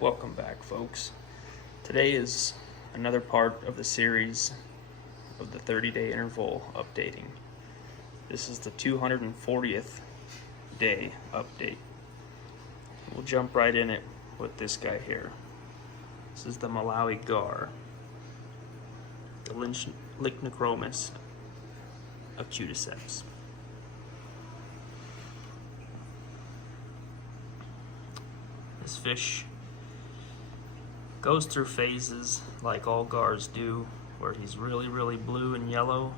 Welcome back, folks. Today is another part of the series of the 30-day interval updating. This is the 240th day update. We'll jump right in it with this guy here. This is the Malawi gar, the Lichnochromis acuticeps. This fish goes through phases like all gars do, where he's really blue and yellow,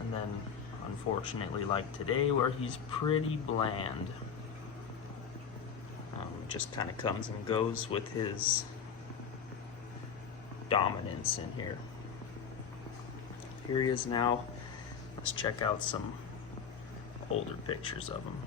and then unfortunately like today where he's pretty bland. Just kind of comes and goes with his dominance in here. Here he is now. Let's check out some older pictures of him.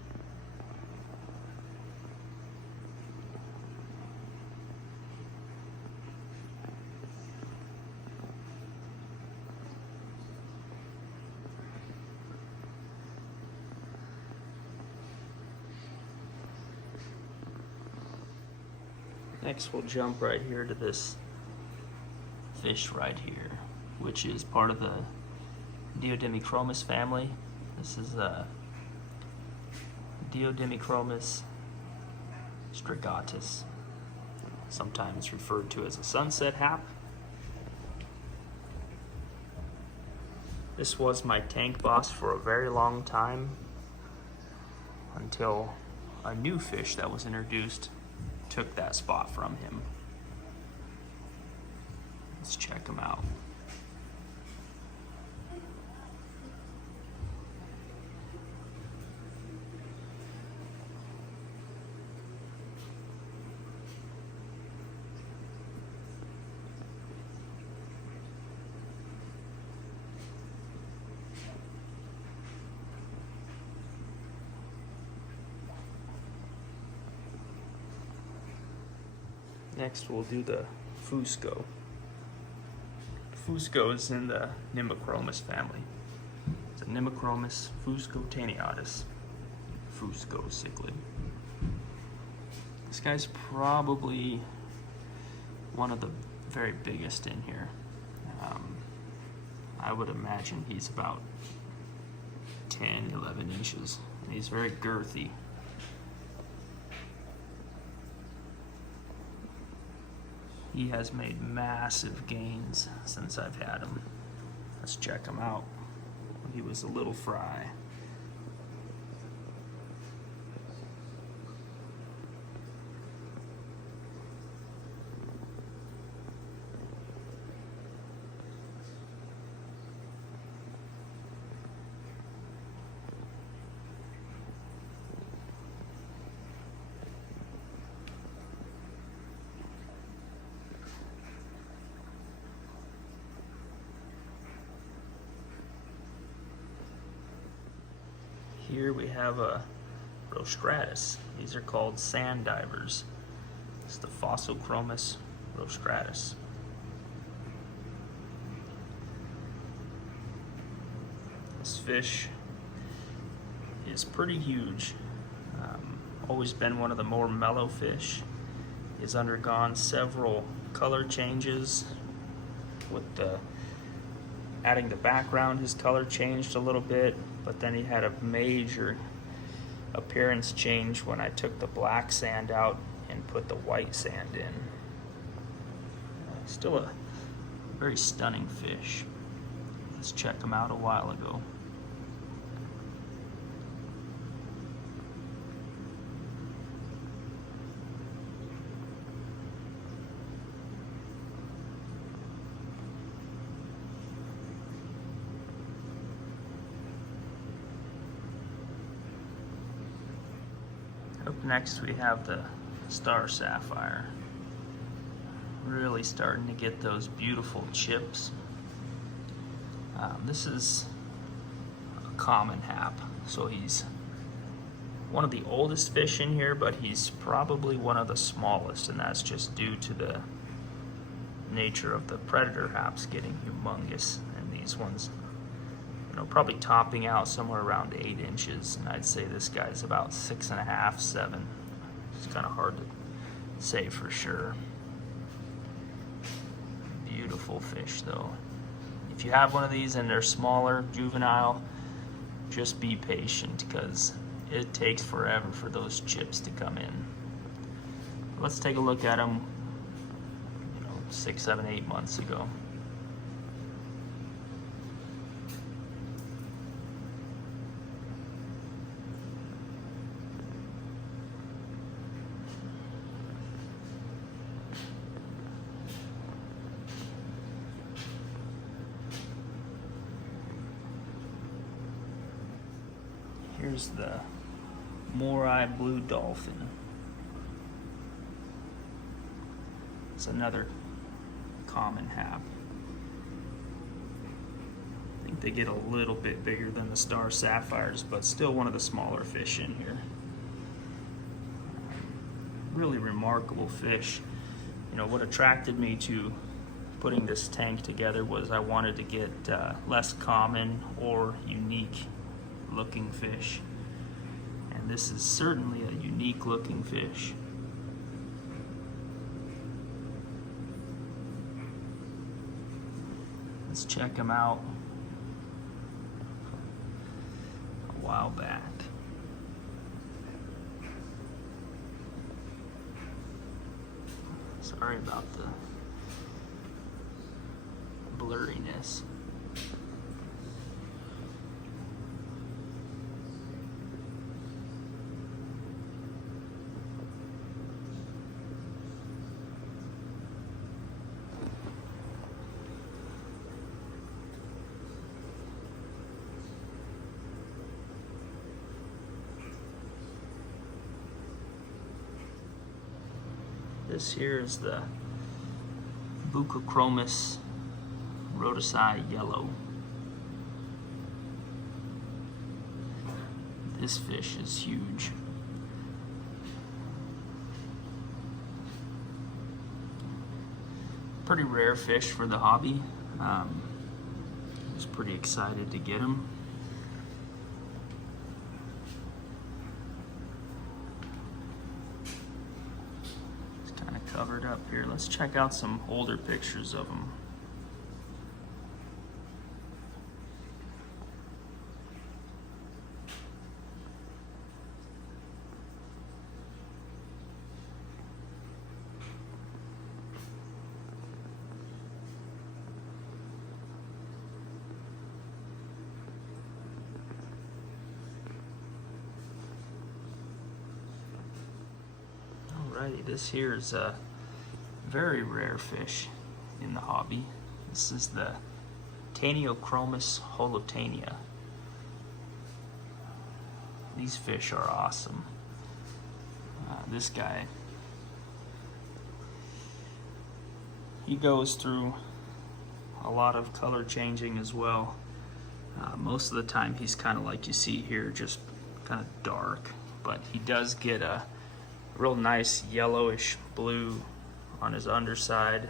Next, we'll jump right here to this fish right here, which is part of the Diodemychromis family. This is Diodemychromis strigatus, sometimes referred to as a sunset hap. This was my tank boss for a very long time, until a new fish that was introduced took that spot from him. Let's check him out. Next, we'll do the Fusco. Fusco is in the Nymmochromis family. It's a Nymmochromis fuscotaeniatus. Fusco cichlid. This guy's probably one of the very biggest in here. I would imagine he's about 10, 11 inches. And he's very girthy. He has made massive gains since I've had him. Let's check him out. He was a little fry. Here we have a rostratus. These are called sand divers. It's the Phosochromis rostratus. This fish is pretty huge. Always been one of the more mellow fish. He's undergone several color changes. With adding the background, his color changed a little bit, but then he had a major appearance change when I took the black sand out and put the white sand in. Still a very stunning fish. Let's check him out a while ago. Up next we have the star sapphire. Really starting to get those beautiful chips. This is a common hap, so he's one of the oldest fish in here, but he's probably one of the smallest, and that's just due to the nature of the predator haps getting humongous, and these ones, probably topping out somewhere around 8 inches, and I'd say this guy's about 6.5, 7. It's kind of hard to say for sure. beautiful fish though. If you have one of these and they're smaller, juvenile, just be patient because it takes forever for those chips to come in. Let's take a look at them, 6, 7, 8 months ago. Here's the Morai blue dolphin. It's another common hap. I think they get a little bit bigger than the star sapphires, but still one of the smaller fish in here. Really remarkable fish. What attracted me to putting this tank together was I wanted to get less common or unique looking fish, and this is certainly a unique looking fish. Let's check him out. A while back. Sorry about the blurriness. This here is the Buccochromis rhodesi yellow. This fish is huge. Pretty rare fish for the hobby. I was pretty excited to get him. Covered up here. Let's check out some older pictures of them. Alrighty, this here is a very rare fish in the hobby. This is the Taniochromis holotania. These fish are awesome. This guy, he goes through a lot of color changing as well. Most of the time he's kind of like you see here, just kind of dark, but he does get a real nice yellowish blue on his underside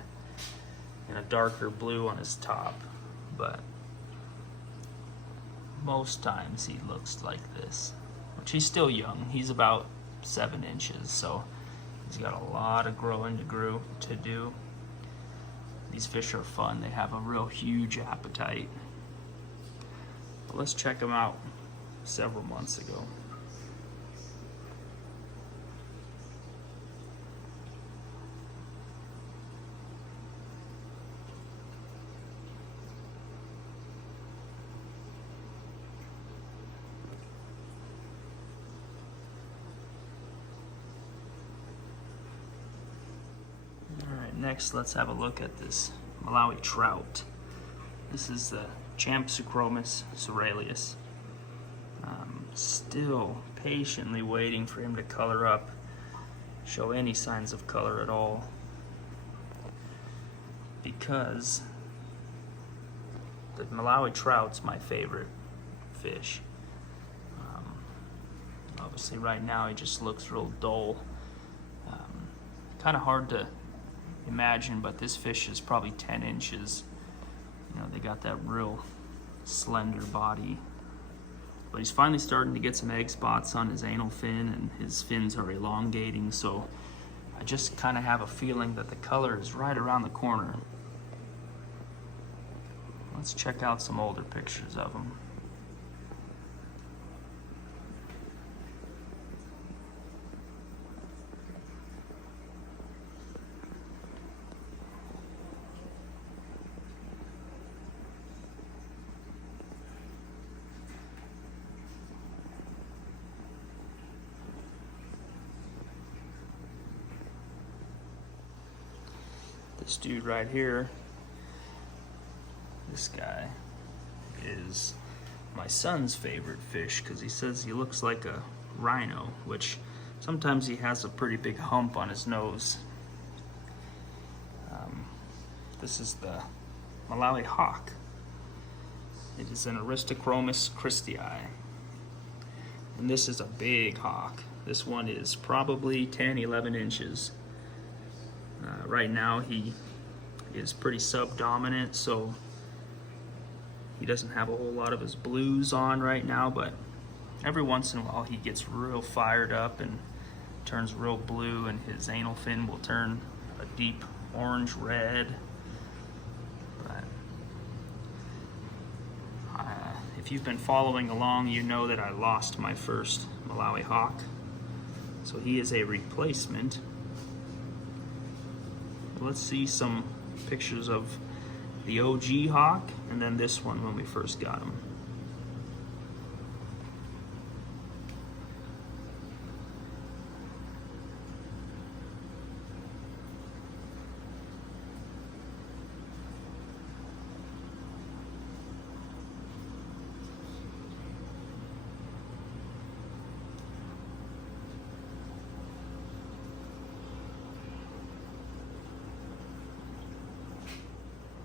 and a darker blue on his top, but most times he looks like this, which he's still young. He's about 7 inches, so he's got a lot of growing to do. These fish are fun. They have a real huge appetite. But let's check them out several months ago. Next, let's have a look at this Malawi trout. This is the Champsuchromis cerealis. Still patiently waiting for him to color up, show any signs of color at all, because the Malawi trout's my favorite fish. Obviously right now he just looks real dull. Kind of hard to imagine, but this fish is probably 10 inches. They got that real slender body. But he's finally starting to get some egg spots on his anal fin, and his fins are elongating, so I just kind of have a feeling that the color is right around the corner. Let's check out some older pictures of them. This dude right here, this guy is my son's favorite fish because he says he looks like a rhino, which sometimes he has a pretty big hump on his nose. This is the Malawi hawk. It is an Aristochromis christii, and this is a big hawk. This one is probably 10-11 inches. Right now he is pretty subdominant, so he doesn't have a whole lot of his blues on right now, but every once in a while he gets real fired up and turns real blue, and his anal fin will turn a deep orange red. But if you've been following along, you know that I lost my first Malawi hawk, so he is a replacement. Let's see some pictures of the OG hawk and then this one when we first got him.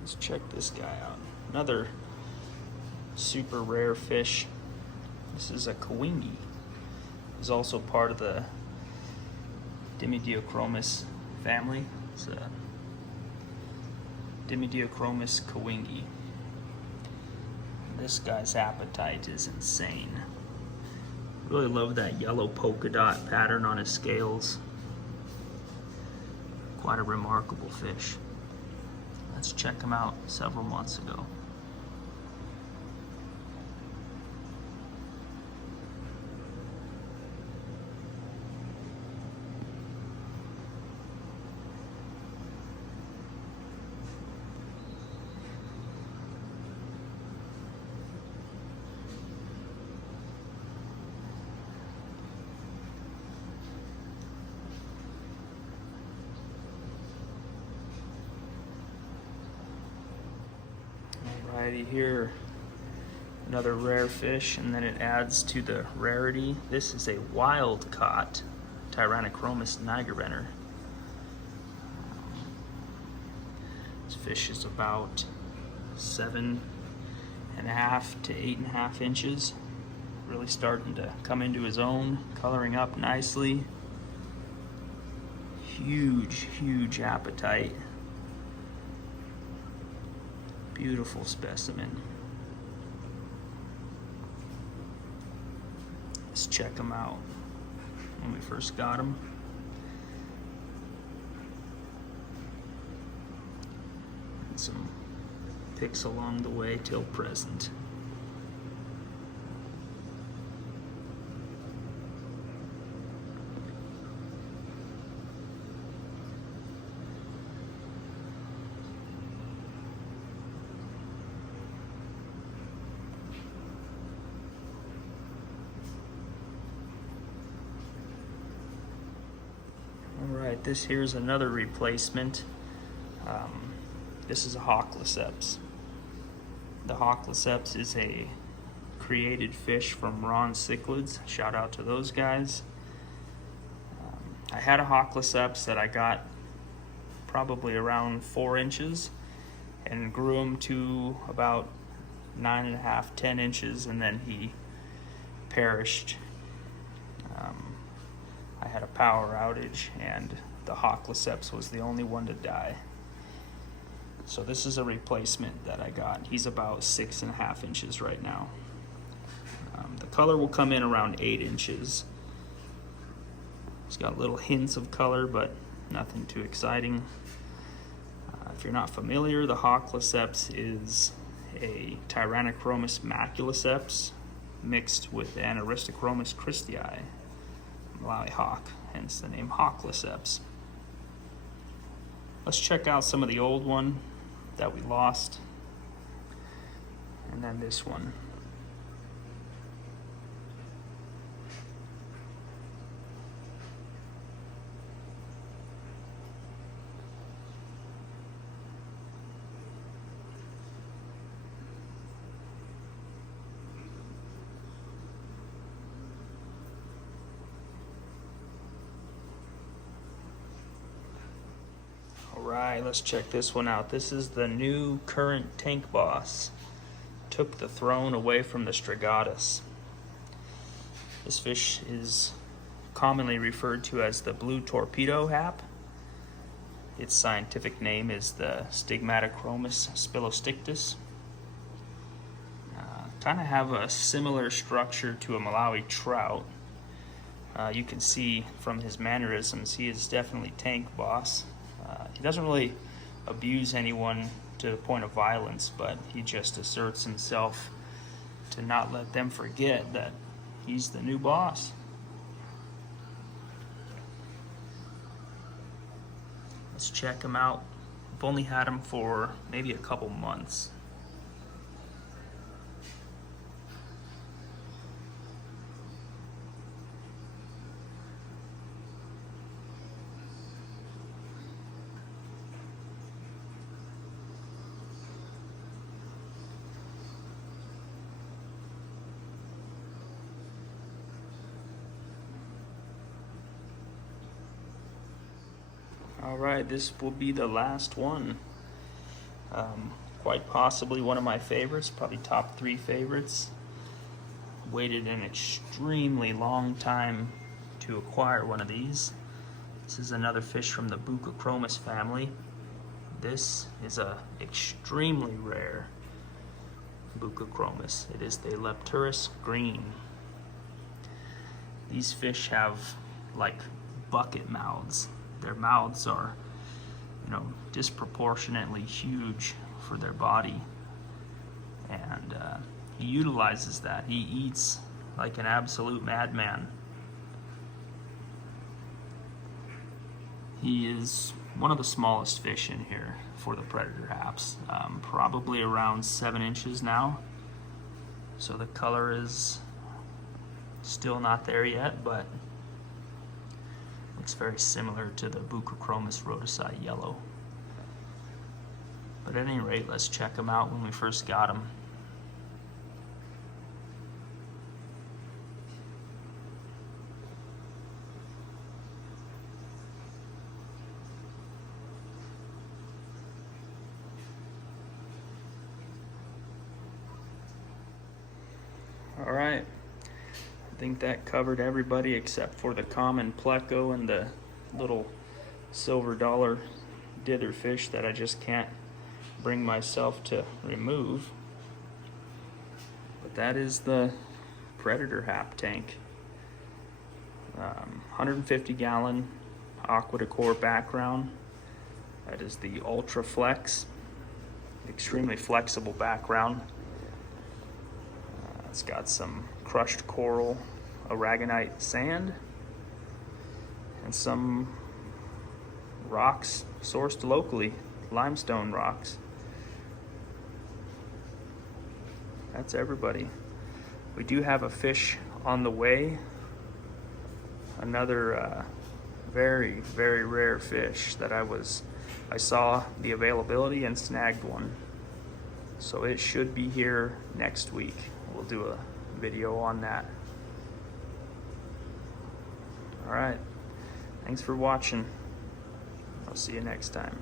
Let's check this guy out. Another super rare fish. This is a kawingi. He's also part of the Dimidiochromis family. It's a Dimidiochromis kawingi. This guy's appetite is insane. Really love that yellow polka dot pattern on his scales. Quite a remarkable fish. Let's check him out several months ago. Alrighty, here another rare fish, and then it adds to the rarity. This is a wild caught Tyrannochromis nigerbenner. This fish is about 7.5 to 8.5 inches. Really starting to come into his own, coloring up nicely. Huge appetite. Beautiful specimen. Let's check him out when we first got him. And some pics along the way till present. Alright, this here's another replacement. This is a Hawkliceps. The Hawkliceps is a created fish from Ron Cichlids. Shout out to those guys. I had a Hawkliceps that I got probably around 4 inches and grew him to about 9.5, 10 inches, and then he perished. I had a power outage and the Hawkliceps was the only one to die. So this is a replacement that I got. He's about 6.5 inches right now. The color will come in around 8 inches. It's got little hints of color, but nothing too exciting. If you're not familiar, the Hawkliceps is a Tyrannochromis maculiceps mixed with an Aristochromis christii, Malawi hawk, hence the name hawkliceps. Let's check out some of the old one that we lost, and then this one. Alright, let's check this one out. This is the new current tank boss. Took the throne away from the Strigatus. This fish is commonly referred to as the blue torpedo hap. Its scientific name is the Stigmatochromis spilostictus. Kind of have a similar structure to a Malawi trout. You can see from his mannerisms, he is definitely tank boss. He doesn't really abuse anyone to the point of violence, but he just asserts himself to not let them forget that he's the new boss. Let's check him out. I've only had him for maybe a couple months. Alright, this will be the last one. Quite possibly one of my favorites, probably top 3 favorites. Waited an extremely long time to acquire one of these. This is another fish from the Buccochromis family. This is a extremely rare Buccochromis. It is the Lepturus green. These fish have like bucket mouths. Their mouths are, disproportionately huge for their body, and he utilizes that. He eats like an absolute madman. He is one of the smallest fish in here for the predator haps, probably around 7 inches now. So the color is still not there yet, but looks very similar to the Buccochromis rhodocii yellow. But at any rate, let's check them out when we first got them. All right. I think that covered everybody except for the common pleco and the little silver dollar dither fish that I just can't bring myself to remove. But that is the predator hap tank. 150 gallon aqua decor background. That is the Ultra Flex, extremely flexible background. It's got some crushed coral, aragonite sand, and some rocks sourced locally, limestone rocks. That's everybody. We do have a fish on the way, another very, very rare fish that I saw the availability and snagged one. So it should be here next week. We'll do a video on that. All right, thanks for watching. I'll see you next time.